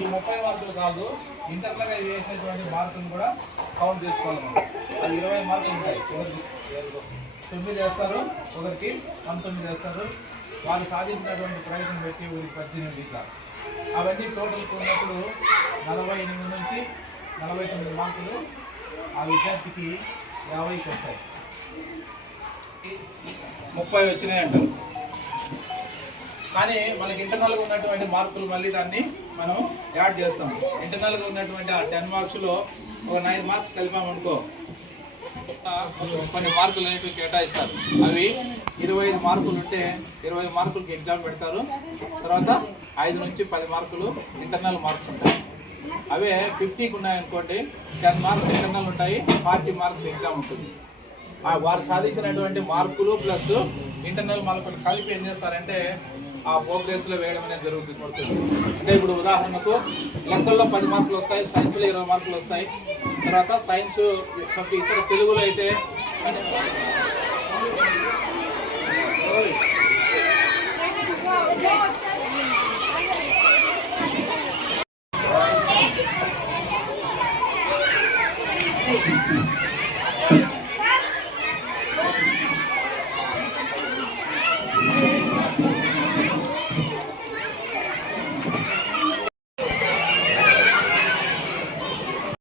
ఈ ముప్పై మార్కులు కాదు. ఇంటర్లుగా వేసినటువంటి మార్కులు కూడా కౌంట్ చేసుకోవాలి మనం. అది ఇరవై మార్కులు ఉంటాయి. తొమ్మిది వేస్తారు. ఒకరికి పంతొమ్మిది వేస్తారు. వాళ్ళు సాధించినటువంటి ప్రయత్నం పెట్టి ఊరికి పద్దెనిమిది ఇట్లా. అవన్నీ టోటల్ ఉన్నప్పుడు నలభై ఎనిమిది నుంచి నలభై తొమ్మిది మార్కులు ఆ విద్యార్థికి యాభైకి వస్తాయి. ముప్పై వచ్చినాయి అంటారు. కానీ మనకి ఇంటర్నల్గా ఉన్నటువంటి మార్కులు మళ్ళీ దాన్ని మనం యాడ్ చేస్తాం. ఇంటర్నల్గా ఉన్నటువంటి ఆ టెన్ మార్క్స్లో ఒక నైన్ మార్క్స్ కలిపామనుకో కొన్ని మార్కులు అనేవి కేటాయిస్తారు. అవి ఇరవై ఐదు మార్కులు ఉంటే ఇరవై ఐదు మార్కులకి ఎగ్జామ్ పెడతారు. తర్వాత ఐదు నుంచి పది మార్కులు ఇంటర్నల్ మార్క్స్ ఉంటాయి. అవే ఫిఫ్టీకి ఉన్నాయనుకోండి టెన్ మార్క్స్ ఇంటర్నల్ ఉంటాయి ఫార్టీ మార్క్స్ ఎగ్జామ్ ఉంటుంది. వారు సాధించినటువంటి మార్కులు ప్లస్ ఇంటర్నల్ మార్కులు కలిపి ఏం చేస్తారంటే ఆ ప్రోగ్రెస్లో వేయడం అనేది జరుగుతుంది అంటే ఇప్పుడు ఉదాహరణకు లెక్కల్లో పది మార్కులు వస్తాయి సైన్స్లో ఇరవై మార్కులు వస్తాయి తర్వాత సైన్స్ ఇతర తెలుగులో అయితే